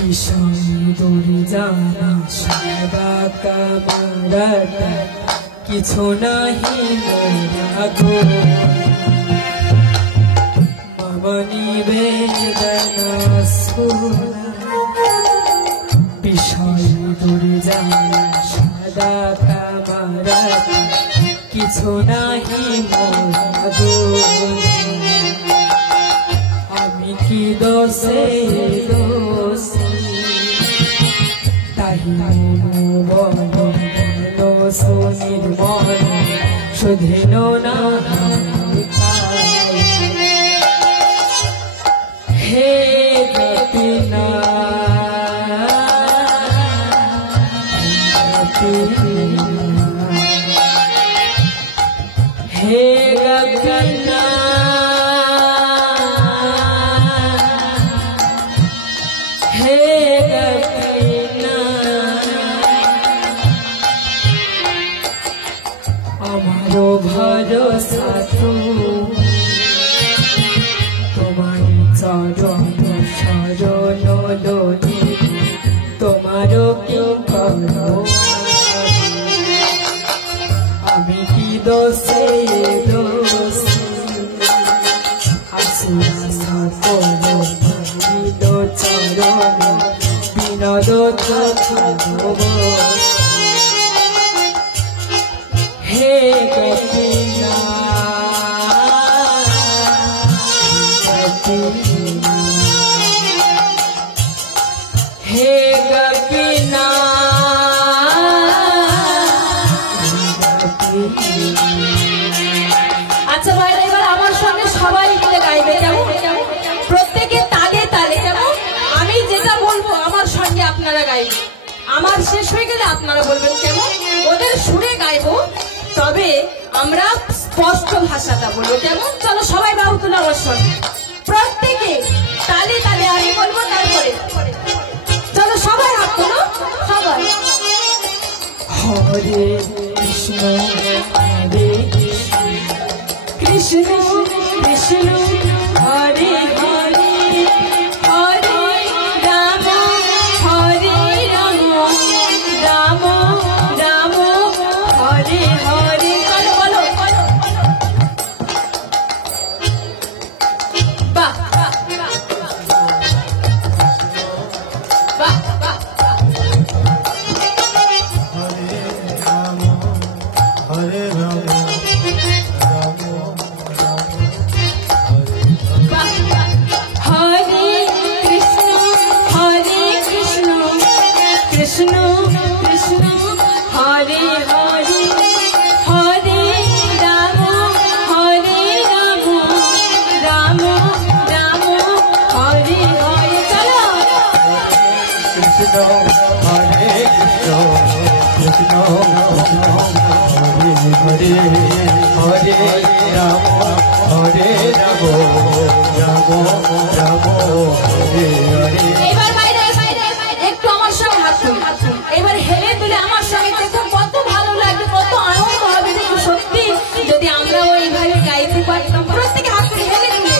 বিষয় দূরে জানা সাদা কামারাটা কিছু নাহি মোরা গো মামনি বেদনা সোনা বিষয় দূরে জানা সাদা কামারাটা কিছু নাহি মোরা গো আমি কি দোষে সোনির মন শুধিল না হে গপিনা হে গপিনা হে গপিনা আমারো ভরসা তোমারি চরণ শরণ লোনি তোমারও কি করো আমি কি দোষে আসিয়া সকল চরণ বিনোদ হে গপিনা হে গপিনা আচ্ছা ভাইরা এবার আমার সঙ্গে সবাই মিলে গাইবে কেমন প্রত্যেকে তালে তালে কেমন আমি যেটা বলবো আমার সঙ্গে আপনারা গাইবেন আমার শেষ হয়ে গেলে আপনারা বলবেন কেমন ওদের সুরে গাইবো তবে আমরা স্পষ্ট ভাষাটা বলবো কেমন চলো সবাই বাহু তুলে আমার সঙ্গে প্রত্যেকে তালে তালে আমি বলবো তারপরে চলো সবাই হাত তোলো সবাই হরে কৃষ্ণ হরে কৃষ্ণ কৃষ্ণ হরে হরে হরে রাম রাম রাম হরে হরে বলো বলো বাহ বাহ বাহ বাহ Hare Rama, হরে কৃষ্ণ কৃষ্ণ কৃষ্ণ হরে হরে হরে রাম রাম রাম হরে হরে চলো Krishna, Hare Krishna, Krishna Krishna, Hare Hare, Hare Rama, Hare Rama, Rama Rama, Hare Hare. এবার বাইরে একটু আমার সঙ্গে হাত তুলি এবার হেলে তুলে আমার সঙ্গে দেখো কত ভালো লাগবে কত আনন্দ হবে দেখো সত্যি যদি আমরা ওইভাবে গাইতে পারতাম প্রত্যেকে হাত তুলে হেলে তুলে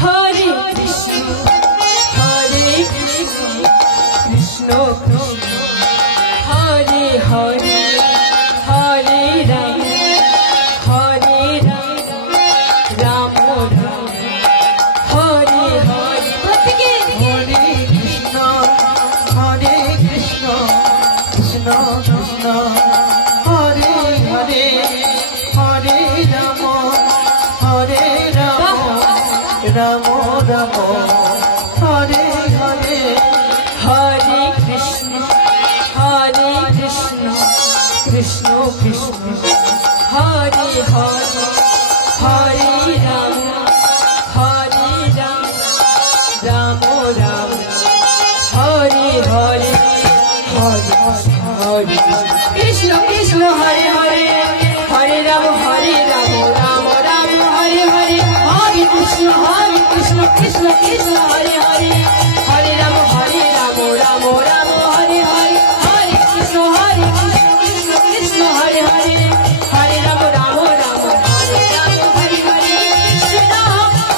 হরে কৃষ্ণ কৃষ্ণ কৃষ্ণ হরে হরে হরে রাম রাম রাম হরে হরে প্রত্যেকে Hare Krishna, Hare Krishna, Krishna Krishna, Hare Hare, Hare Rama, Hare Rama, Rama Rama, Hare Hare. হরে কৃষ্ণ কৃষ্ণ কৃষ্ণ হরে হরে হরে রাম রাম রাম হরে হরে হরে হরে কৃষ্ণ কৃষ্ণ হরে হরে হরে রাম রাম রাম হরে হরে হরে কৃষ্ণ কৃষ্ণ কৃষ্ণ হরে হরে হরে রাম রাম রাম হরে হরে হরে কৃষ্ণ কৃষ্ণ কৃষ্ণ হরে হরে হরে রাম রাম হরে রাম হরে হরে কৃষ্ণ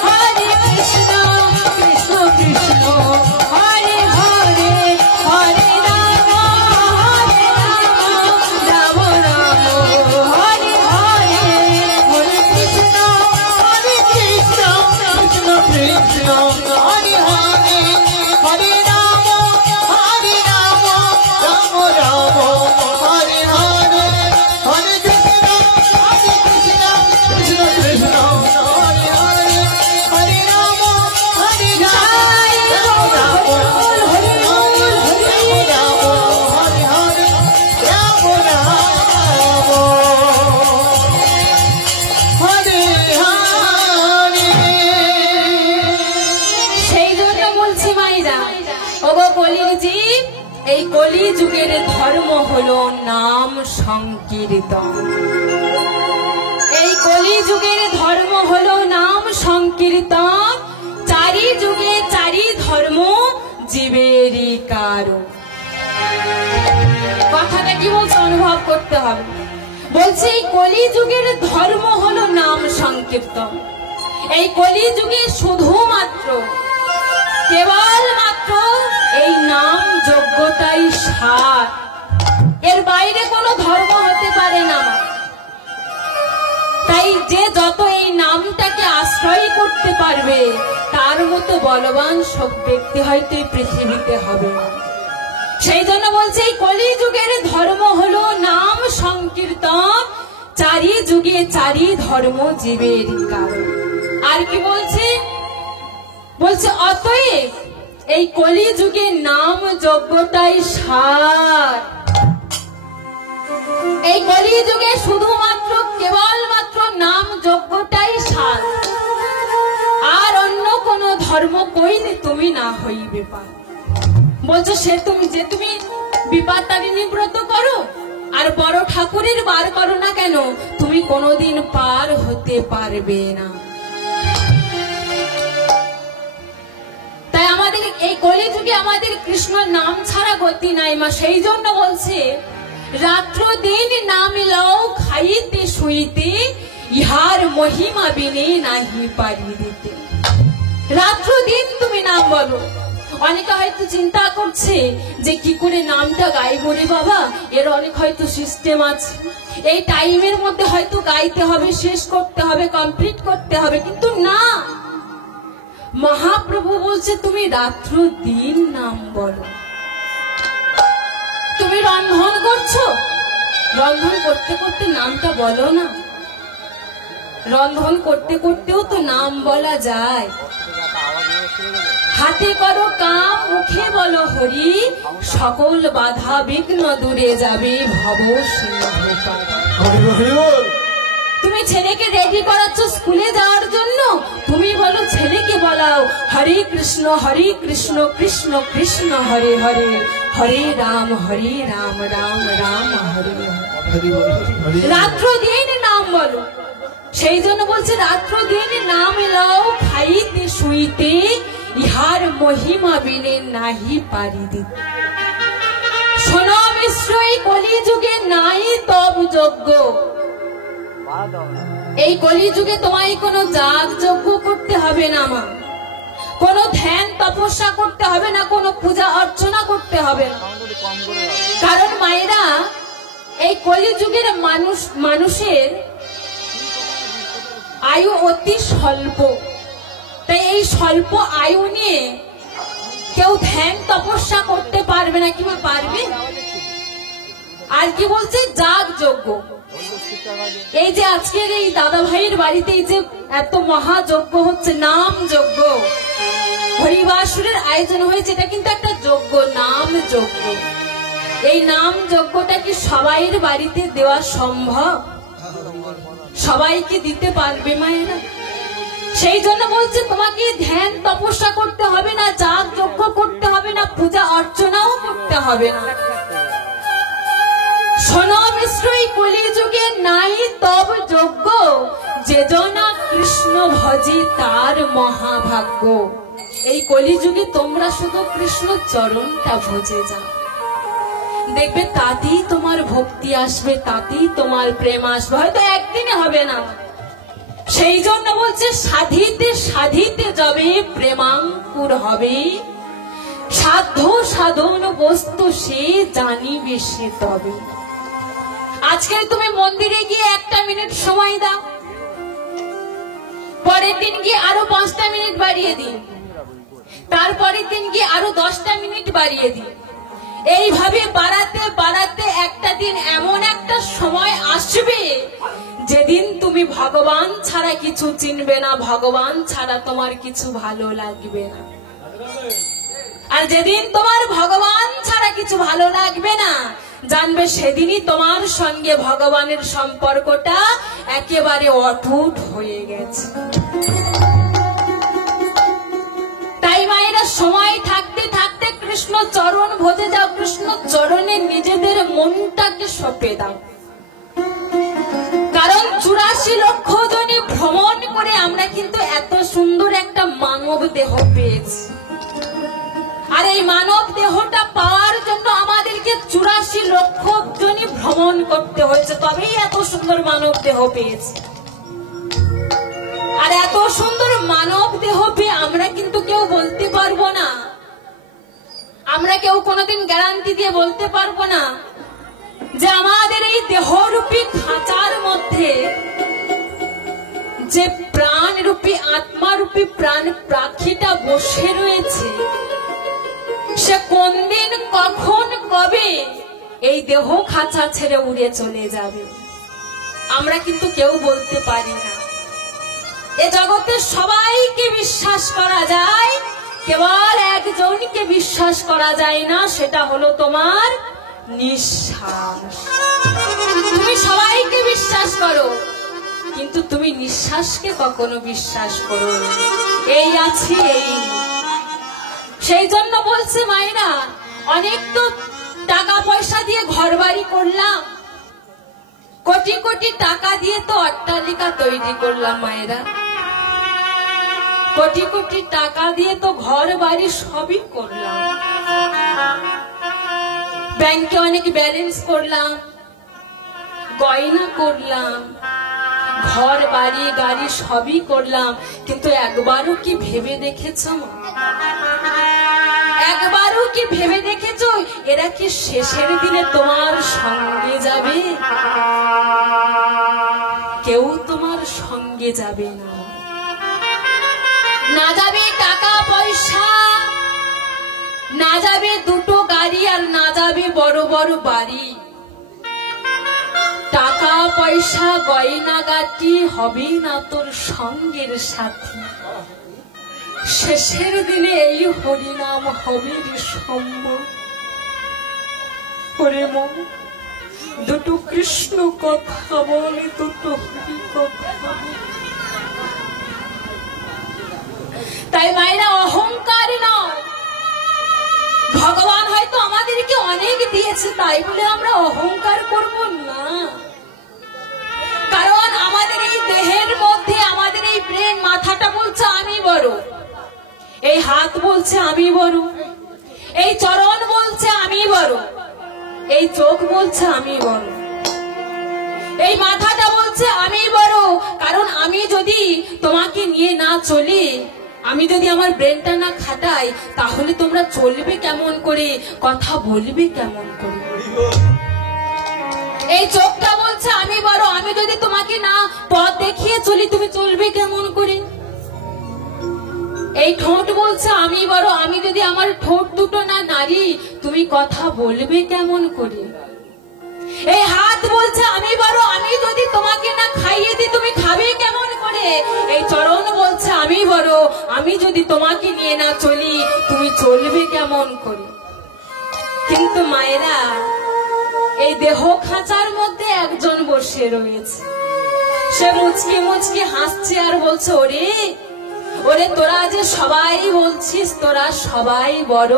হরে কৃষ্ণ কৃষ্ণ কৃষ্ণ কলির জীব, এই কলি যুগের ধর্ম হলো নাম সংকীর্তন। এই কলি যুগের ধর্ম হলো নাম সংকীর্তন। চারি যুগে চারি ধর্ম জীবেরই কারণ। কথাটা কি বলছে অনুভব করতে হবে। বলছে এই কলি যুগের ধর্ম হলো নাম সংকীর্তন। এই কলি যুগে শুধুমাত্র কেবলমাত্র এই নাম যোগ্যতাই সার, এর বাইরে কোনো ধর্ম হতে পারে না। তাই যে যত এই নামটাকে আশ্রয় করতে পারবে তার মতো বলবান সব ব্যক্তি হয়তো এই পৃথিবীতে হবে না। সেই জন্য বলছে এই কলি যুগের ধর্ম হলো নাম সংকীর্তন। চারি যুগে চারি ধর্ম জীবের কারণ। আর কি বলছে? বলছে অতএব এই কলি যুগে নাম যোগ্যতাই সার। এই কলি যুগে শুধুমাত্র কেবলমাত্র নাম যোগ্যতাই সার, আর অন্য কোন ধর্ম কইলে তুমি না হইবে পার। বলছো সে তুমি যে তুমি বিপত্তারিণী ব্রত করো আর বড় ঠাকুরের বার করো না কেন, তুমি কোনোদিন পার হতে পারবে না। তাই আমাদের এই কলি যুগে আমাদের কৃষ্ণ নাম ছাড়া গতি নাই মা। সেই জন্য বলছে রাত্র দিন নাম লও খাইতে শুইতে, ইহার মহিমা বিনে নাহি পারি দিতে। রাত্র দিন তুমি নাম বলো। অনেকে হয়তো চিন্তা করছে যে কি করে নামটা গাইবো রে বাবা, এর অনেক হয়তো সিস্টেম আছে, এই টাইমের মধ্যে হয়তো গাইতে হবে, শেষ করতে হবে, কমপ্লিট করতে হবে। কিন্তু না, মহাপ্রভু বলছে তুমি রাত্র দিন নাম বলো। তুমি রন্ধন করছো, রন্ধন করতে করতে নামটা বলো না। রন্ধন করতে করতেও তো নাম বলা যায়। হাতে করো কাম, মুখে বলো হরি, সকল বাধা বিঘ্ন দূরে যাবে ভব সিংহ পার। তুমি ছেলেকে রেডি করাচ্ছ স্কুলে যাওয়ার জন্য, তুমি বলো ছেলেকে বলাও হরে কৃষ্ণ কৃষ্ণ কৃষ্ণ হরে হরে, হরে রাম রাম রাম হরে হরে। রাত্র দিন নাম বলো। সেই জন্য বলছে রাত্র দিন নাম লও খাইতে শুইতে, ইহার মহিমা বিনে নাহি পারি দিতে। শোনো মিশ্র, এই কলি যুগে নাই তব যজ্ঞ। এই কলি যুগে তোমায় কোনো যাগ যজ্ঞ করতে হবে না মা, কোনো ধ্যান তপস্যা করতে হবে না, কোনো পূজা অর্চনা করতে হবে না। কারণ মায়েরা এই কলি যুগের মানুষের আয়ু অতি স্বল্প। তাই এই স্বল্প আয়ু নিয়ে কেউ ধ্যান তপস্যা করতে পারবে না। কিংবা পারবে? আর কি বলছে? যাগ যজ্ঞ। এই যে আজকের এই দাদা ভাইয়ের বাড়িতে এই যে এত মহাযজ্ঞ হচ্ছে, নাম যজ্ঞ, হরিবাসুরের আয়োজন হয়েছে, এটা কিন্তু একটা যজ্ঞ, নাম যজ্ঞ। এই নাম যজ্ঞটা কি সবাইয়ের বাড়িতে দেওয়া সম্ভব? সবাইকে দিতে পারবে মায়েরা? সেই জন্য বলছে তোমাকে ধ্যান তপস্যা করতে হবে না, যাগ যজ্ঞ করতে হবে না, পূজা অর্চনাও করতে হবে না। শোনো মিশ্র, এই কলি যুগে নাই তব যজ্ঞ, যে জনা কৃষ্ণ ভজি তার মহাভাগ্য। এই কলি যুগে তোমরা শুধু কৃষ্ণ চরণটা ভজে যাও, দেখবে তাতেই তোমার ভক্তি আসবে, তাতেই তোমার প্রেম আসবে। হয়তো একদিনে হবে না। সেই জন্য বলছে সাধিতে সাধিতে যাবে প্রেমাঙ্কুর হবে, সাধ্য সাধন বস্তু সে জানিবে সে তবে। আজকে তুমি মন্দিরে গিয়ে 1টা মিনিট সময় দাও, পরের দিন গিয়ে আরো 5টা মিনিট বাড়িয়ে দিন, তারপরের দিন গিয়ে আরো 10টা মিনিট বাড়িয়ে দিন। এইভাবে বাড়াতে বাড়াতে একটা দিন এমন একটা সময় আসবে যেদিন তুমি ভগবান ছাড়া কিছু চিনবে না, ভগবান ছাড়া তোমার কিছু ভালো লাগবে না। আর যেদিন তোমার ভগবান ছাড়া কিছু ভালো লাগবে না, জানবে সেদিনই তোমার সঙ্গে ভগবানের সম্পর্কটা একেবারে অটুট হয়ে গেছে। তাই মায়েরা সময় থাকতে থাকতে কৃষ্ণ চরণ ভজে যাও, কৃষ্ণ চরণে নিজেদের মনটাকে সঁপে দাও। কারণ 84 লক্ষ জনে ভ্রমণ করে আমরা কিন্তু এত সুন্দর একটা মানব দেহ পেয়েছি। আর এই মানব দেহটা পাওয়ার জন্য আমাদেরকে 84 লক্ষ জনই ভ্রমণ করতে হয়েছে, তবেই এত সুন্দর মানব দেহ পেয়েছি। আর এত সুন্দর মানব দেহ পেয়ে আমরা কিন্তু কেউ বলতে পারবো না, আমরা কেউ কোনোদিন গ্যারান্টি দিয়ে বলতে পারবো না যে আমাদের এই দেহরূপী খাঁচার মধ্যে যে প্রাণরূপী আত্মারূপী প্রাণ পাখিটা বসে রয়েছে, সে কোন দিন কখন কবে এই দেহ খাঁচা ছেড়ে উড়ে চলে যাবে, আমরা কিন্তু কেউ বলতে পারি না। এ জগতে সবাইকে বিশ্বাস করা যায়, কেবল একজনকে বিশ্বাস করা যায় না, সেটা হলো তোমার নিঃশ্বাস। তুমি সবাইকে বিশ্বাস করো, কিন্তু তুমি নিঃশ্বাসকে কখনো বিশ্বাস করো না। এই আছি এই। সেই জন্য বলছে মায়েরা, অনেক তো টাকা পয়সা দিয়ে ঘর বাড়ি করলাম, কোটি কোটি টাকা দিয়ে তো অট্টালিকা তৈরি করলাম মায়েরা, কোটি কোটি টাকা দিয়ে তো ঘর বাড়ি সবই করলাম, ব্যাংকে অনেক ব্যালেন্স করলাম, গয়না করলাম, ঘর বাড়ি গাড়ি সবই করলাম, কিন্তু একবারও কি ভেবে দেখেছো, একবারও কি ভেবে দেখেছো এরা কি শেষের দিনে তোমার সঙ্গে যাবে? কেউ তোমার সঙ্গে যাবে না। না যাবে টাকা পয়সা, না যাবে দুটো গাড়ি, আর না যাবে বড় বড় বাড়ি। টাকা পয়সা গয়না গাটি হবে না তোর সঙ্গের সাথী। শেষের দিনে এই হরিনাম হবে সম্ভব। ওরে মন, দুটো কৃষ্ণ কথা বলে, দুটো হরি কথা বলে। তাই মায়েরা, অহংকার নয়, ভগবান হয়তো আমাদেরকে অনেক দিয়েছে, তাই বলে আমরা অহংকার করব না। কারণ আমাদের এই দেহের মধ্যে, আমাদের এই ব্রেন, মাথাটা বলছে আমি বড়, এই হাত বলছে আমি বড়, এই চরণ বলছে আমি বড়, এই চোখ বলছে আমি বড়, এই মাথাটা বলছে আমি বড়। কারণ আমি যদি তোমাকে নিয়ে না চলি, আমি যদি আমার ব্রেনটা না খাটাই, তাহলে তোমরা চলবে কেমন করে, কথা বলবে কেমন করে। এই চোখটা বলছে আমি বড়, আমি যদি তোমাকে না পথ দেখিয়ে চলি, তুমি চলবে কেমন করে। এই ঠোঁট বলছে আমি বড়, আমি যদি আমার ঠোঁট দুটো না নাড়ি, তুমি কথা বলবে কেমন করে। এই হাত বলছে আমি বড়, আমি যদি তোমাকে না খাইয়ে দিই, তুমি খাবে কেমন করে। এই চরণ বলছে আমি বড়, আমি যদি তোমাকে নিয়ে না চলি, তুমি চলবে কেমন করে। কিন্তু মায়েরা, এই দেহ খাঁচার মধ্যে একজন বসে রয়েছে, সে মুচকি মুচকি হাসছে আর বলছে, ওরে ওরে, তোরা যে সবাই বলছিস তোরা সবাই বড়,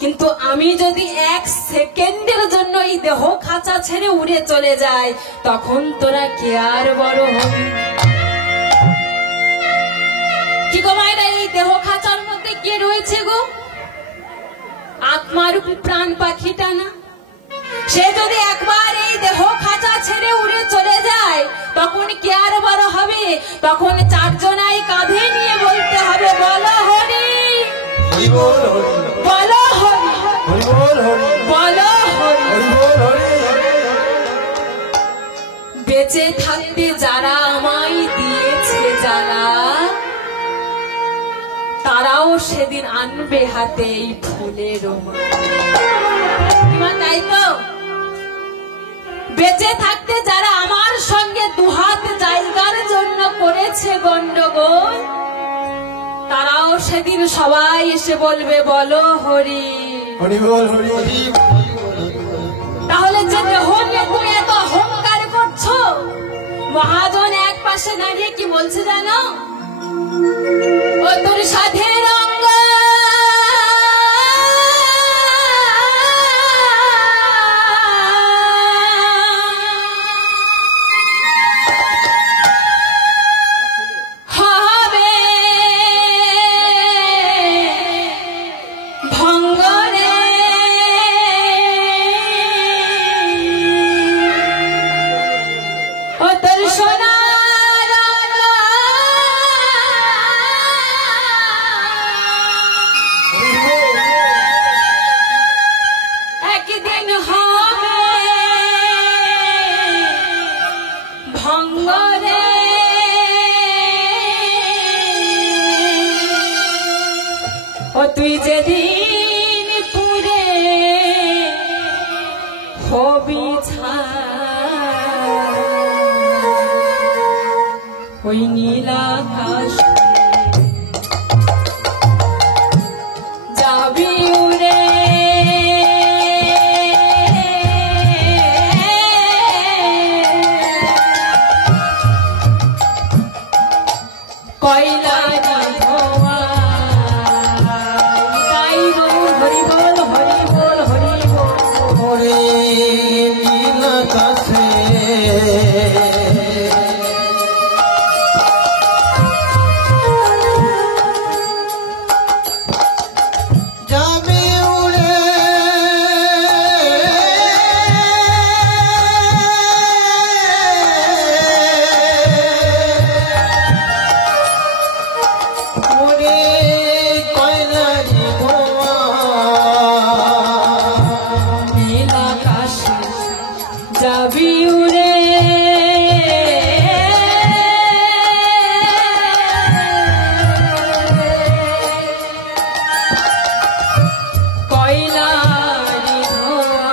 কিন্তু আমি যদি 1 সেকেন্ডের জন্য এই দেহ খাঁচা ছেড়ে উড়ে চলে যাই, তখন তোরা কে আর বড় হবি। কি গো মায়েরা, এই দেহ খাঁচার মধ্যে কে রয়েছে গো? আত্মারূপী প্রাণ পাখিটা না? সে যদি একবার এই দেহ খাঁচা ছেড়ে উড়ে চলে যায়, তখন কে আর বড় হবে? তখন 4 জনাই কাঁধে নিয়ে বলতে হবে, বলো হরি, বলো হরি, বলো হরি। বেঁচে থাকতে যারা আমায় দিয়েছে যারা, তারাও সেদিন আনবে হাতে এই ফুলের মালা। তাই তো বেঁচে থাকতে যারা আমার সঙ্গে দুহাত জায়গার জন্য করেছে গন্ডগোল, তারাও সেদিন সবাই এসে বলবে, বলো হরি, হরি বল হরি। তাহলে যে দেহ নিয়ে তুমি এত অহংকার করছো, মহাজন এক পাশে দাঁড়িয়ে কি বলছে জানো? ও তোর সাধের অঙ্গ ও তুই যেদিন পুরে হবি ছাই, ওই নীল আকাশ যাবি উড়ে, কয়লা ধোঁয়া তাই হরি বল হরি বল হরি বল। ওরে নীল আকাশে যাবে উড়ে, ওরে কয়লার ধোঁয়া নীল আকাশ যাবি উড়ে, কয়লার ধোঁয়া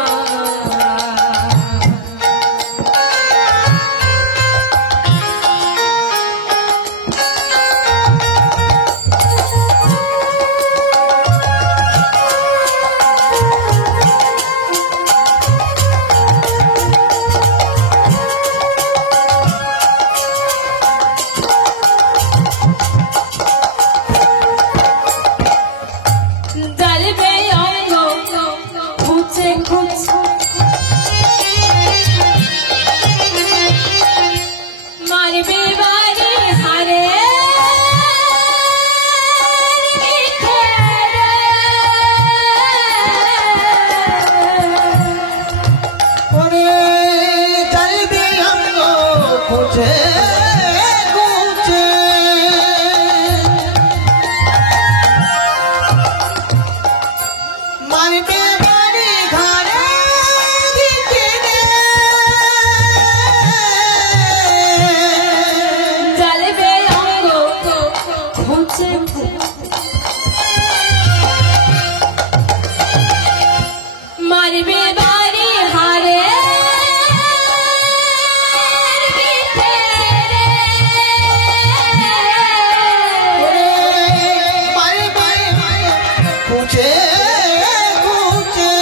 জ্বালবে অঙ্গ খুঁজে খুঁজে, মারবে বাড়ি হারে ওরে জ্বালবে অঙ্গ খুঁজে খুঁজে, মারবে বাড়ি ঘরে দিকে রে, জ্বালবে অঙ্গ খুঁজে মারবে বাড়ি হারে ওরে মারবে খুঁজে খুঁজে,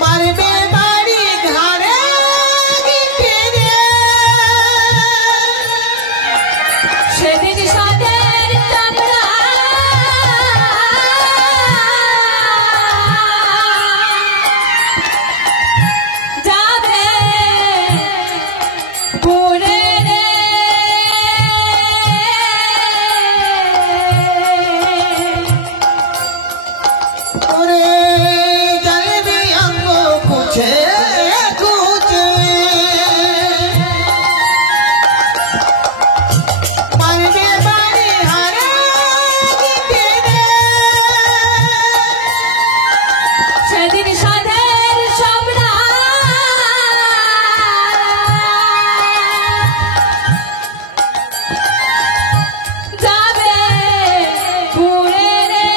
মারবে বাড়ি ঘরে দিকে রে, সেদিন সাদের চাঁদরা যাবে পুরে রে, ওরে জ্বালবে অঙ্গ খুঁজে খুঁজে, মারবে বাড়ি হারে দিকে রে, সেদিন সাদের সবরা যাবে পুরে রে,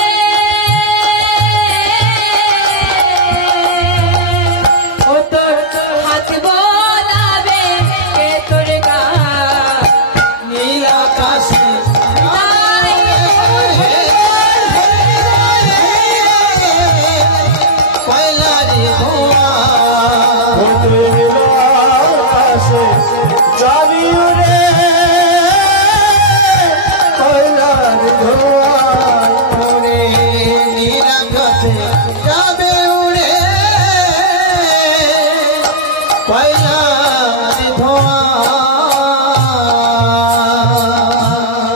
ও তোর হাত বোলাবে এ তোর গা নীল আকাশে কয়লার ধোঁয়া যাবি উড়ে কয়লার ধোঁয়া, ওরে নীল আকাশে যাবে উড়ে কয়লার ধোঁয়া,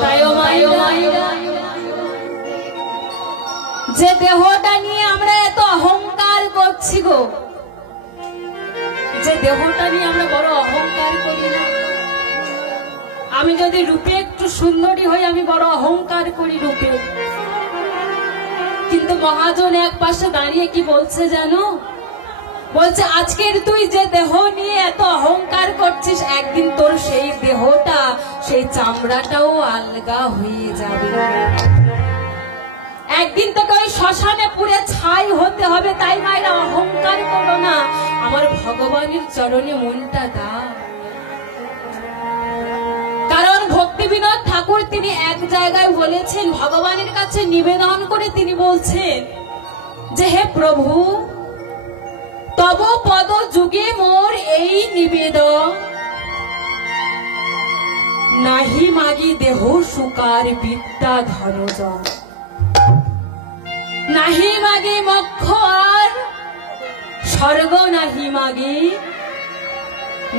তাই ও মায়েরা, যে দেহটা নিয়ে আমরা এত অহংকার করছি গো, যে দেহটা নিয়ে আমরা বড় অহংকার করি না। আমি যদি রূপে একটু সুন্দরী হই আমি বড় অহংকার করি রূপে, কিন্তু মহাজন এক পাশে দাঁড়িয়ে কি বলছে জানো? বলছে আজকের তুই যে দেহ নিয়ে এত অহংকার করছিস, একদিন তোর সেই দেহটা সেই চামড়াটাও আলগা হয়ে যাবে। একদিন তোকে ওই শ্মশানে পুড়ে ছাই হতে হবে। তাই মায়েরা অহংকার করো না, আমার ভগবানের চরণে মনটা দাও। কারণ ভক্তি বিনোদ ঠাকুর তিনি এক জায়গায় বলেছেন, ভগবানের কাছে নিবেদন করে তিনি বলছেন যে হে প্রভু, তব পদ যুগে মোর এই নিবেদন, নাহি মাগি দেহ সুকার বিদ্যা ধনজন, নাহি মাগি মোক্ষ আর স্বর্গ, নাহি মাগি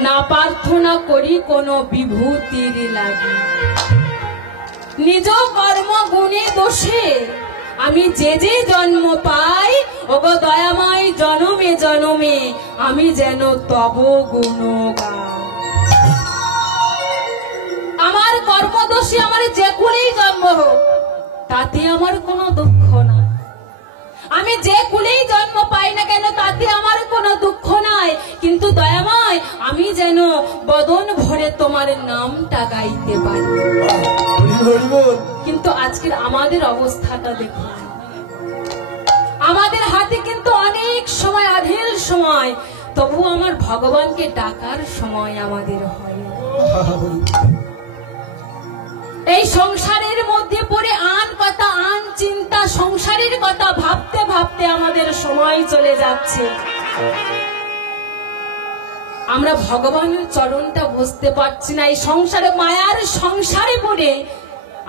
না প্রার্থনা করি কোন বিভূতির লাগি। নিজ কর্ম গুণে দোষে আমি যে যে জন্ম পাই, ওগো দয়াময় জনমে জনমে আমি যেন তব গুণ গাই। আমার কর্মদোষী আমার যে কুলেই জন্ম হোক, তাতে আমার কোনো দুঃখ নাই। আমি যে কুলেই জন্ম পাই না কেন, তাতে আমার কোনো দুঃখ নাই। কিন্তু দয়াময়, আমি যেন বদন ভরে তোমার নামটা গাইতে পারি। কিন্তু আজকের আমাদের অবস্থাটা দেখুন, আমাদের হাতে কিন্তু অনেক সময়, আধেল সময়, তবু আমার ভগবানকে ডাকার সময় আমাদের হয়। এই সংসারের মধ্যে পড়ে আন কথা, আন চিন্তা, সংসারের কথা ভাবতে ভাবতে আমাদের সময় চলে যাচ্ছে। আমরা ভগবানের চরণটা বুঝতে পারছি না। এই সংসারে, মায়ার সংসারে পড়ে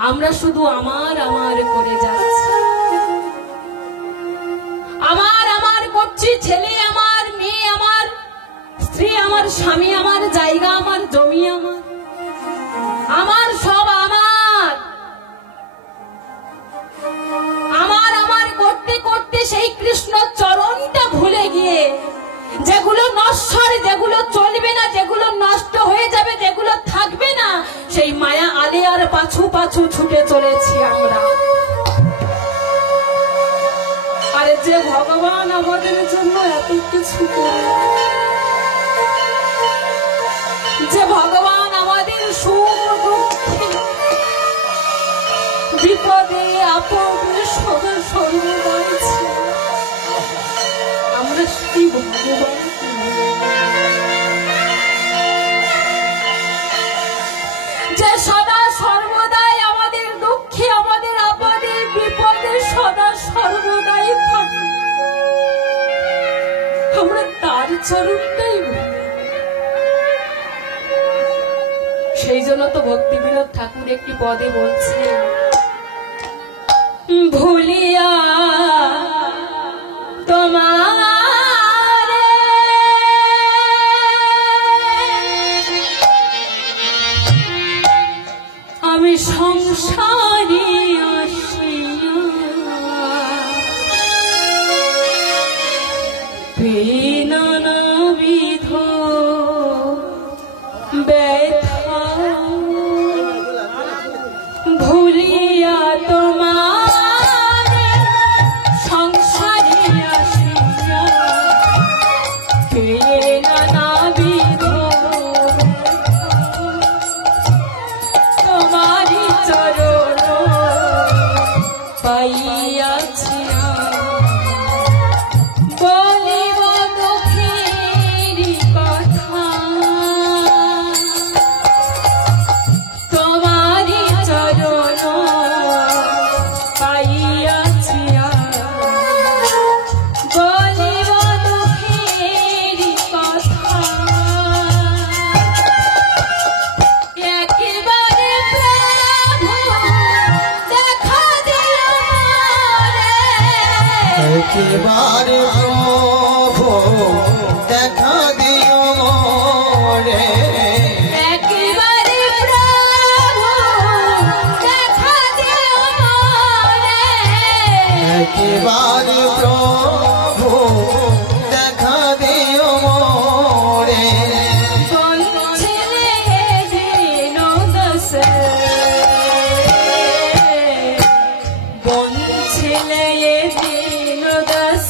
আমরা শুধু আমার আমার করে যাচ্ছি। আমার আমার করছি, ছেলে আমার, মেয়ে আমার, স্ত্রী আমার, স্বামী আমার, জায়গা আমার, জমি আমার, আমার সব আমার। আমার আমার করতে করতে সেই কৃষ্ণ চরণটা ভুলে গিয়ে, যেগুলো নশ্বর, যেগুলো চলবে না, যেগুলো নষ্ট হয়ে যাবে, যেগুলো থাকবে না, সেই মায়া আলিয়ার পাছু পাছু ছুটে চলেছি আমরা। আরে যে ভগবান আমাদের জন্য এত কিছু করে, যে ভগবান আমাদের সুখ দুঃখে, বিপদে আপদে সদা সর্বদা আছে, আমরা সেই ভগবান যে সদা সর্বদাই আমাদের দুঃখে, আমাদের আপদে বিপদে সদা সর্বদাই থাকে, আমরা তার চরণটাই ভুলি। সেই জন্য তো ভক্তি বিনোদ ঠাকুর একটি পদে বলছে, ভুলিয়া তোমার আমি সংসারে আসিয়া নানাবিধ ব্যথা, ভুলিয়া তোমার সংসারে আসিয়া নানাবিধ তোমারি চরণ পাইয়াছি, বলিব দুঃখের কথা, তোমারি চরণ পাইয়াছি, বলিব দুঃখের কথা। একেবারে প্রভু দেখা দিও মোরে, একেবারে প্রভু দেখা দিও রে, একেবারে প্রভু দেখা দিও মোরে, একেবারে প্রভু দেখা দিও রে, কোন ছেলে দিন দশ, কোন ছেলে দিন দশ,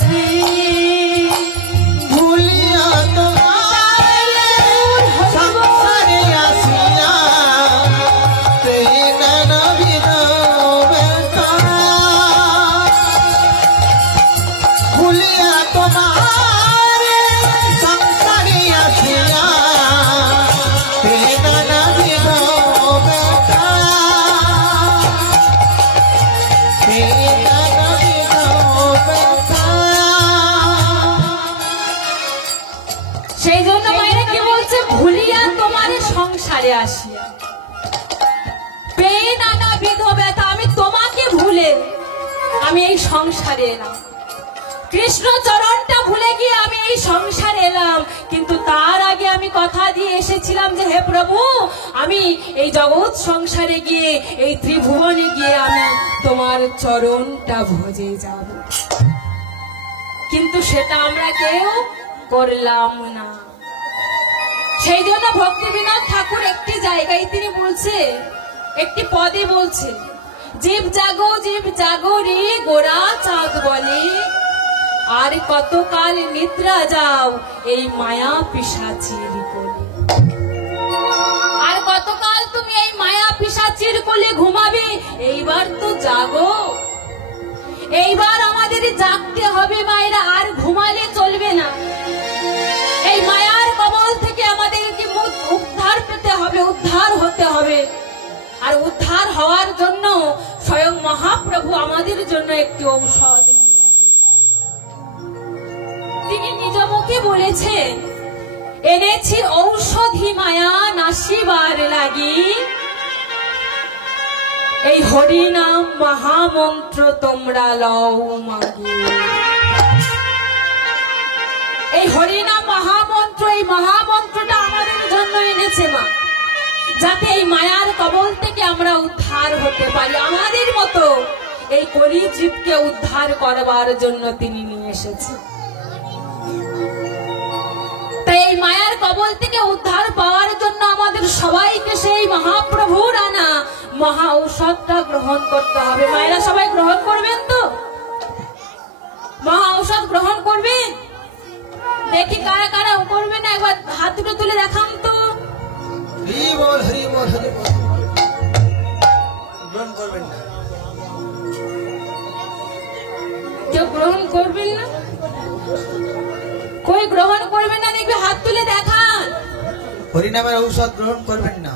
পেয়ে নানাবিধ ব্যথা আমি তোমাকে ভুলে আমি এই সংসারে এলাম। কৃষ্ণ চরণটা ভুলে গিয়ে আমি এই সংসারে এলাম, কিন্তু তার আগে আমি কথা দিয়ে এসেছিলাম যে হে প্রভু, আমি এই জগৎ সংসারে গিয়ে এই ত্রিভুবনে গিয়ে আমি তোমার চরণটা ভজে যাব, কিন্তু সেটা আমরা কেউ করলাম না। সেই জন্য ভক্তি বিনোদ ঠাকুর একটি জায়গায় তিনি বলছে, একটি পদে বলছে, জীব জাগো রে গোরা চাঁদ বলে, আর কতকাল নিদ্রা যাও এই মায়া পিশাচির কোলে। আর কতকাল তুমি এই মায়া পিশাচির কোলে ঘুমাবে, এইবার তো জাগো, এইবার আমাদের জাগতে হবে মায়েরা, আর ঘুমালে চলবে না। এই মায়ার কবল থেকে আমাদেরকে উদ্ধার পেতে হবে, উদ্ধার হতে হবে। আর উদ্ধার হওয়ার জন্য স্বয়ং মহাপ্রভু আমাদের জন্য একটি ঔষধ নিয়ে এসেছেন। তিনি নিজ মুখে বলেছেন, এনেছি ঔষধি মায়া নাশিবার লাগি, এই হরিনাম মহামন্ত্র তোমরা লও মাগি। এই হরিনাম মহামন্ত্র, এই মহামন্ত্রটা আমাদের জন্য এনেছে মা, যাতে এই মায়ার কবল থেকে আমরা উদ্ধার হতে পারি। আমাদের মতো এই কলি জীবকে উদ্ধার করবার জন্য তিনি নিয়ে এসেছে। তাই এই মায়ার কবল থেকে উদ্ধার পাওয়ার জন্য আমাদের সবাইকে সেই মহাপ্রভুর আনা মহা ঔষধটা গ্রহণ করতে হবে। মায়েরা সবাই গ্রহণ করবেন তো? মহা ঔষধ গ্রহণ করবেন? দেখি কারা কারা করবেন, একবার হাত দুটো তুলে দেখান তো। হরি বল, হরি বল, হরি বল। গ্রহণ করবেন না? কেউ গ্রহণ করবেন না? কই গ্রহণ করবেন না দেখবে হাত তুলে দেখান। হরিনামের ঔষধ গ্রহণ করবেন না?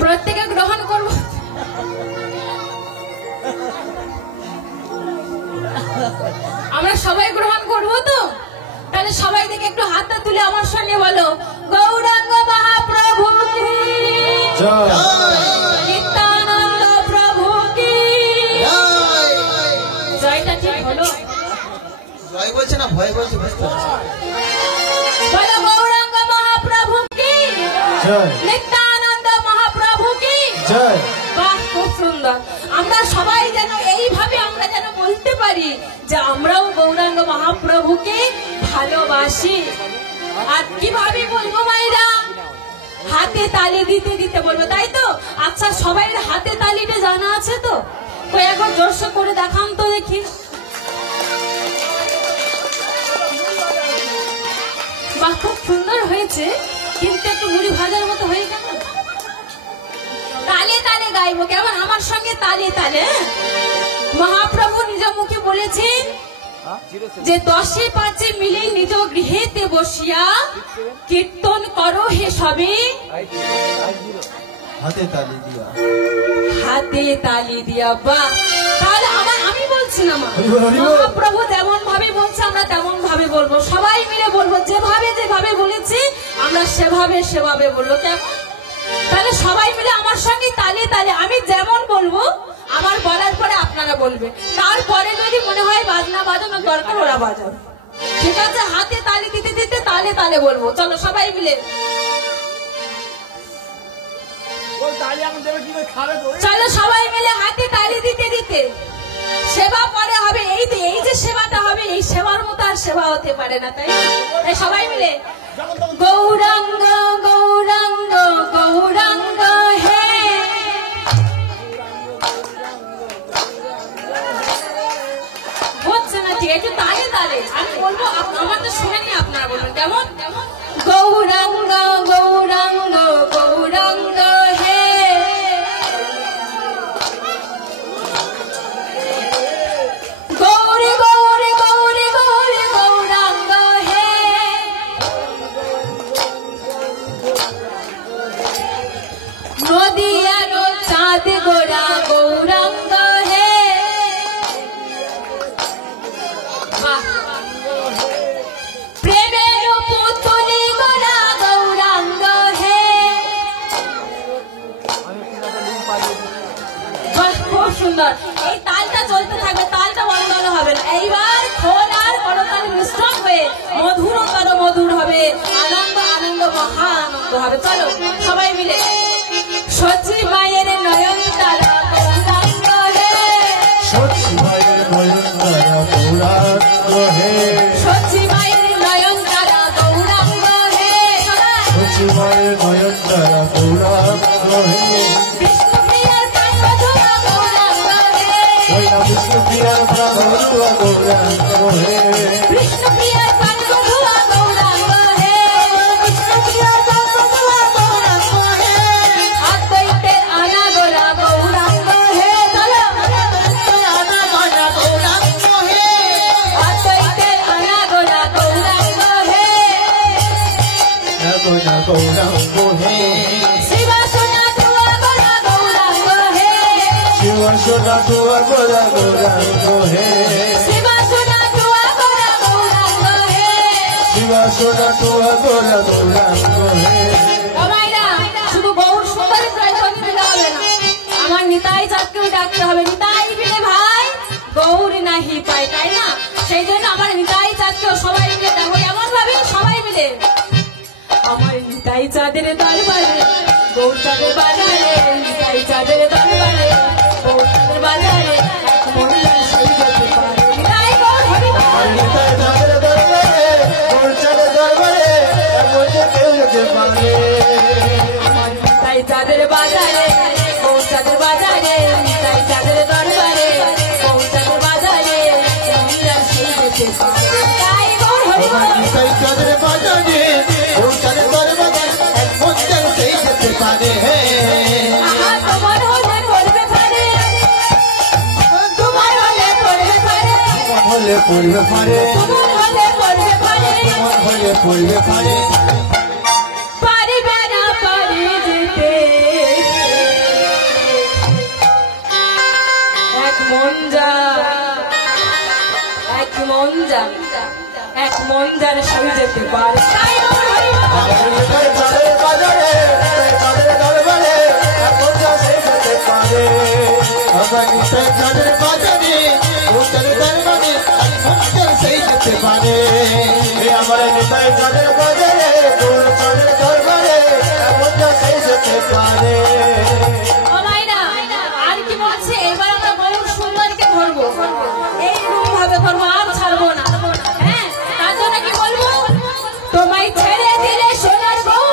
প্রত্যেকে গ্রহণ করব। আমরা সবাই গ্রহণ করব তো? তাহলে সবাই দেখে একটু হাতটা তুলে আমার সঙ্গে বলো, গৌরাঙ্গ মহাপ্রভু কি জয়। নিত্যানন্দ প্রভু কি জয়। জয়টা ঠিক হলো? জয় বলছে না ভয় বলছে? বুঝতে পারছি। বলো গৌরাঙ্গ মহাপ্রভু কি জয়। নিত্যানন্দ মহাপ্রভু কি জয়। বাহ, খুব সুন্দর। আমরা সবাই যেন এইভাবে আমরা যেন বলতে পারি যে আমরাও গৌরাঙ্গ মহাপ্রভুকে ভালোবাসি। আর কিভাবে বলবো মায়েরা? হাতে তালি দিতে দিতে বলবো, তাই তো? আচ্ছা, সবাই হাতে তালিটা জানা আছে তো? তো একবার জোরসে করে দেখান তো দেখি। বাহ, খুব সুন্দর হয়েছে, কিন্তু একটু মুড়ি ভাজার মতো হয়ে গেল। তালে তালে গাইবো, কেমন? আমার সঙ্গে তালে তালে। মহাপ্রভু নিজ মুখে বলেছেন যে 10-5 মিলে নিজ গৃহেতে বসিয়া কীর্তন করো হে সবে, হাতে তালি দিয়া। হাতে তালি দিয়া। বাহ, তাহলে আমি বলছি না মা, হরি বল, হরি বল। মহাপ্রভু যেমন ভাবে বলছে আমরা তেমন ভাবে বলবো, সবাই মিলে বলবো, যেভাবে যেভাবে বলেছি আমরা সেভাবে সেভাবে বলবো, কেমন? তাহলে সবাই মিলে আমার সঙ্গে তালে তালে, আমি যেমন বলবো আমার বলার পরে আপনারা বলবেন, তারপরে যদি মনে হয় বাজনা বাজানোর দরকার ওরা বাজাবে, ঠিক আছে? হাতে তালি দিতে দিতে তালে তালে বলবো। চলো সবাই মিলে, চলো সবাই মিলে হাতে তালি দিতে দিতে। সেবা পরে হবে, এই তো, এই যে সেবাটা হবে, এই সেবার মতো আর সেবা হতে পারে না, তাই? তাই সবাই মিলে গৌরাঙ্গ গৌরাঙ্গ গৌরাঙ্গ হে, হচ্ছে না ঠিক, একটু তালে তালে আমি বলবো, আমার তো শুনে নিয়ে আপনারা বলবেন, কেমন? গৌরাঙ্গ গৌরাঙ্গ গৌরাঙ্গ হে, গৌরী গৌরী গৌরী গৌরী গৌরাঙ্গ হে, নদিয়ার চাঁদ গোরা গৌরাঙ্গ হে, বাহ। প্রেমের পুতুলি গোরা গৌরাঙ্গ হে। বাহ, খুব সুন্দর। এই তালটা চলতে থাকবে, তালটা বন্ধ হলে হবে না। এইবার খোল আর করতাল মিশ্রণ হয়ে মধুরতর মধুর হবে, আনন্দ আনন্দ মহা আনন্দ হবে। চলো সবাই মিলে সচি মায়ের নয়ন তারা গৌরাঙ্গ হে। সচি মায়ের নয়ন তারা গৌরাঙ্গ হে। সচি মায়ের নয়ন তারা গৌরাঙ্গ হে। সচি মায়ের নয়ন তারা গৌরাঙ্গ হে। বিষ্ণুপ্রিয়ার প্রাণবধূয়া গৌরাঙ্গ হে। ওই না বিষ্ণুপ্রিয়ার প্রাণবধূয়া গৌরাঙ্গ হে। বিষ্ণুপ্রিয়ার প্রাণবধূয়া গৌরাঙ্গ হে। বিষ্ণুপ্রিয়ার প্রাণবধূয়া গৌরাঙ্গ হে। অদ্বৈতের অনাগোরা গৌরাঙ্গ হে। চলো অনাগোরা গৌরাঙ্গ হে। অদ্বৈতের অনাগোরা গৌরাঙ্গ হে। নাগোনা গৌরাঙ্গ হে। শিবাসনা ধুয়া গোরা গৌরাঙ্গ হে। শিবাসনা ধুয়া গোরা গৌরাঙ্গ হে। শিবাসনা ধুয়া গোরা গৌরাঙ্গ হে। শিবাসনা ধুয়া গোরা গৌরাঙ্গ হে। ও মাইরা, শুধু গৌর সুন্দরী প্রয়োজন দিলে হবে না, আমার নিতাই চাঁদকেও ডাকতে হবে। নিতাই বিনে ভাই গৌর নাহি পাই, তাই না? সেই জন্য আমার নিতাই চাঁদকেও সবাই মিলে ডাকবো। এমন ভাবে সবাই মিলে আমার নিতাই চাঁদের দরবারে গৌর চাঁদের বাজারে, নিতাই চাঁদের দরবারে গৌর চাঁদের বাজারে এক মহিলা সেই যেতে পারে। নিতাই গৌর হরি বল। আর নিতাই চাঁদের দরবারে, গৌর চাঁদের দরবারে, এমন যে কেউ যেতে পারে। আমার নিতাই চাঁদের বাজারে গৌর চাঁদের বাজারে, নিতাই চাঁদের দরবারে গৌর চাঁদের বাজারে মহিলা সেই যেতে পারে। নিতাই গৌর হরি বল। নিতাই চাঁদের বাজারে, গৌর চাঁদের দরবারে, এক মঞ্চের সেই যেতে পারে। আহা, তোমার হলে করবে পারে, তোমার হলে করবে পারে, মন হলে পড়বে পারে, তোমার হলে করবে পারে। মন হলে পড়বে পারে। পারিবে না পারি যেতে এক মন যা, এক মন যা, এক মন যার সই যেতে পারে। তাই গৌর হরি বল। আর নিতাই চাঁদের বাজারে, নিতাই চাঁদের দরবারে, এমন যে সেই যেতে পারে। আবার নিতাই চাঁদের বাজারে, গৌর চাঁদের দরবারে, এক মঞ্চের সেই যেতে পারে। এ আমার নিতাই চাঁদের বাজারে, গৌর চাঁদের দরবারে, এমন যে সেই যেতে পারে। ও মাইনা, আর কি বলছে? এবার আমরা গৌর সুন্দরীকে ধরবো, এইরকম ভাবে ধরবো, আর ছাড়বো না। হ্যাঁ, তার জন্য কি বলবো? তোমায় ছেড়ে দিলে সোনার বউ।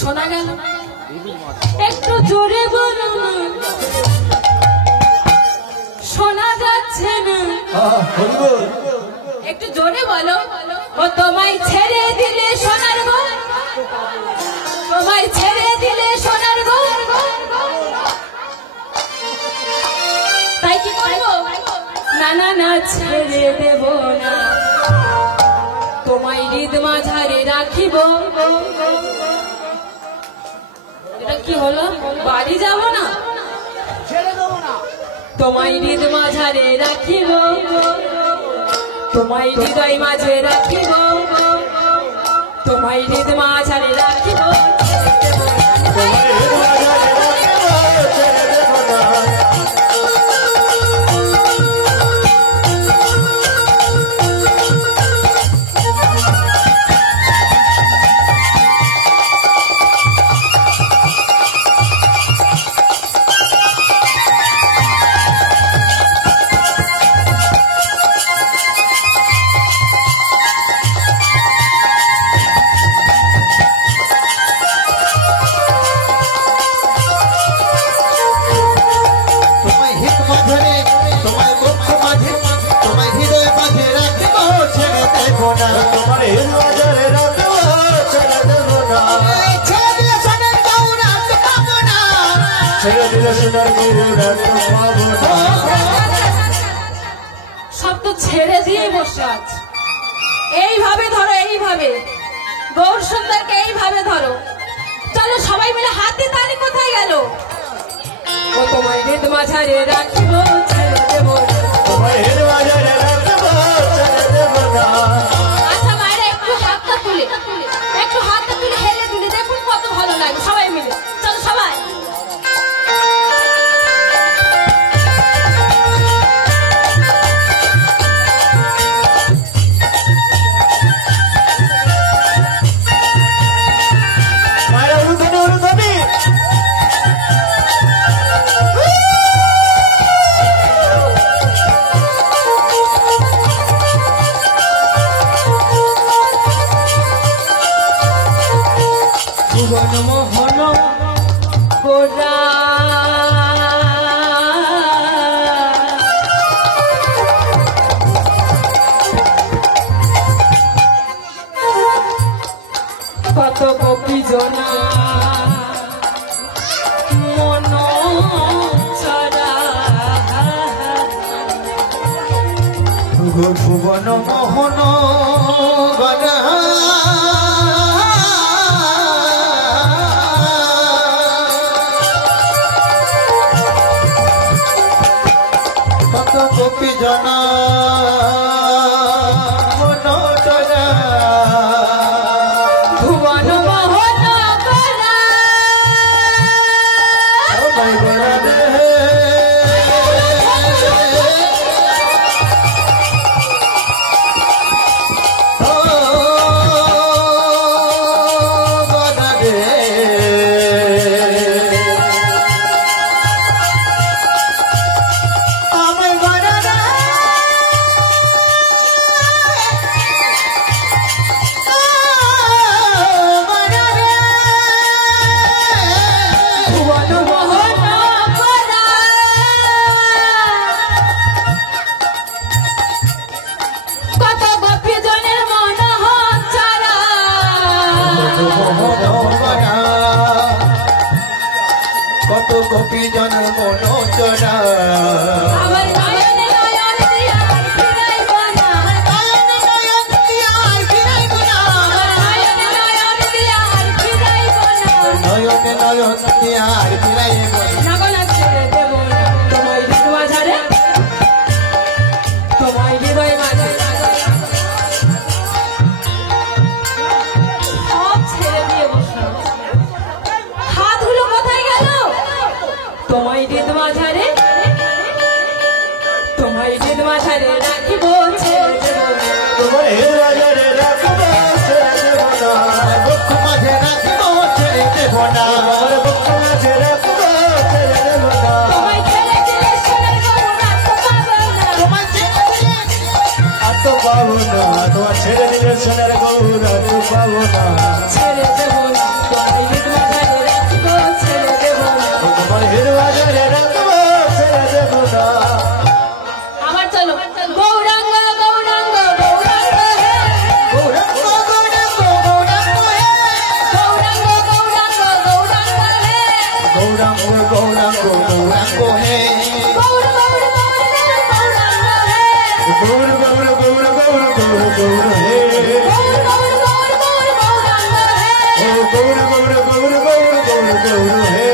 শোনা গেল? একটু জোরে বলো না, শোনা যাচ্ছে না। হরি বল। একটু জোরে বলো। ও তোমায় ছেড়ে দিলে সোনার বউ, তোমায় ছেড়ে দিলে সোনার বউ। তাই কি করবো? না না না, ছেড়ে দেব না, তোমায় হৃদ মাঝারে রাখিব। এটা কি হলো? বাড়ি যাব না, তোমায় হৃদ মাঝারে রাখিব, তোমায় হৃদয় মাঝে রাখিব, তোমায় হৃদ মাঝারে রাখিব। তোমায় হিত মাঝে, তোমায় বক্ষ মাঝে, তোমায় হৃদয় মাঝে রাখিব, ছেড়ে দেব না। তোমার হিল বাজারে রাখবো, ছেড়ে দেব না। ছেড়ে দিলে সোনার গৌরাঙ্গ পাবো না। ছেড়ে দিলে সোনার গৌরাঙ্গ পাবো না। সব তো ছেড়ে দিয়ে বসে আছে। এইভাবে ধরো, এইভাবে গৌর সুন্দরকে এইভাবে ধরো। চলো সবাই মিলে হাতে তালি। কোথায় গেল? ও তোমায় হৃদ মাঝারে রাখিব, ছেড়ে দেব জনা মন চরা ভুবন মোহন গনা কত গোপী জনা মন ডরা ভুবন মোহন করা সবাই বলে ভুবন মোহন করা কত গোপী জনের মন চরা কত গোপী জন মন চরা আমার নয়নে নয়ন দিয়া ফিরাইব না নয়নে নয়ন দিয়া ফিরাইব না নয়নে নয়ন দিয়া ফিরাইব না নয়নে নয়ন আর ফিরাইব নাগনা ছেড়ে দেব না তোমায় হৃদয় মাঝারে তোমায় হৃদয় মাঝে সব ছেড়ে দিয়ে বসলাম হাতগুলো কোথায় গেল তোমায় হৃদয় মাঝারে তোমায় হৃদয় মাঝারে রাখিব ছেড়ে দেব না তোমার হৃদয়ে রাখবো ছেড়ে দেব না দুঃখ মাঝে রাখিব ছেড়ে দেব না আমার বুক মাঝে রাখবো ছেড়ে দেব না তোমায় ছেড়ে দিলে সোনার গরু রাখতে পারবো না তোমায় ছেড়ে দিলে আর তো পাবো না তোমার ছেড়ে দিলে সোনার গৌর আর তো পাবো না ছেড়ে দেব না তোমায় হৃদয় মাঝারে রাখিব ছেড়ে দেব না তোমার হৃদয়ে রাখবো ছেড়ে দেব না আমার চলো গৌরাঙ্গ গৌরাঙ্গ গৌরাঙ্গ হে গৌরাঙ্গ গৌরাঙ্গ গৌরাঙ্গ হে গৌরাঙ্গ গৌরাঙ্গ গৌরাঙ্গ হে গৌরাঙ্গ গৌরাঙ্গ গৌরাঙ্গ হে গৌর গৌর গৌর গৌরাঙ্গ হে গৌর গৌর গৌর গৌর গৌর গৌর হে গৌর গৌর গৌর গৌর গৌরাঙ্গ হে ও গৌর গৌর গৌর গৌর গৌর গৌর হে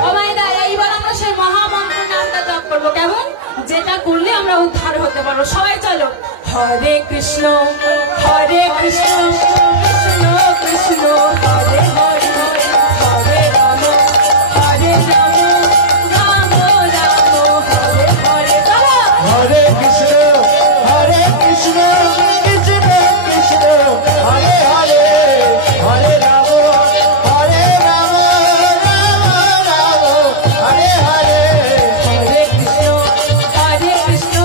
ও মাইদা এইবার আমরা সেই মহামন্ত্র নামটা জপ করবো কেমন যেটা করলে আমরা উদ্ধার হতে পারবো সবাই চলো হরে কৃষ্ণ কৃষ্ণ কৃষ্ণ হরে হরে হরে রাম রাম রাম হরে হরে চলো হরে কৃষ্ণ কৃষ্ণ কৃষ্ণ হরে হরে হরে রাম রাম রাম হরে হরে হরে কৃষ্ণ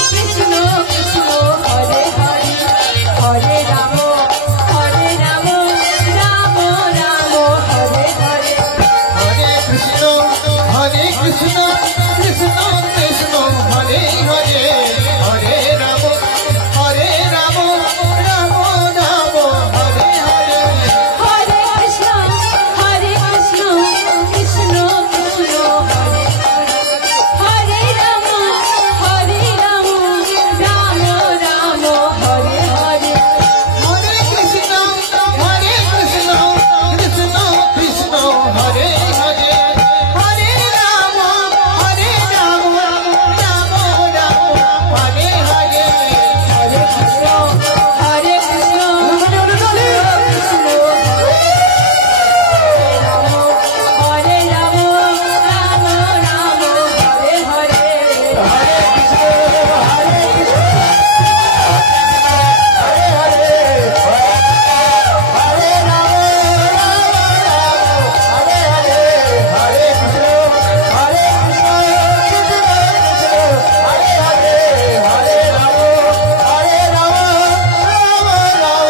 কৃষ্ণ কৃষ্ণ হরে হরে হরে রাম রাম রাম হরে হরে হরে কৃষ্ণ কৃষ্ণ কৃষ্ণ হরে হরে হরে রাম রাম রাম হরে হরে হরে কৃষ্ণ কৃষ্ণ কৃষ্ণ হরে হরে রাম রাম রাম হরে হরে হরে কৃষ্ণ কৃষ্ণ কৃষ্ণ হরে হরে হরে রাম রাম রাম হরে হরে হরে কৃষ্ণ কৃষ্ণ কৃষ্ণ হরে রাম রাম রাম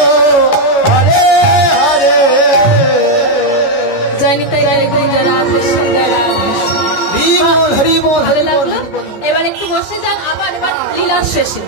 হরে হরে জয় নিতাই হরে কৃষ্ণ রাধে কৃষ্ণ রাধে কৃষ্ণ। হরি বল হরি বল ভালো লাগলো এবার একটু বসে যান আবার এবার লীলার শেষে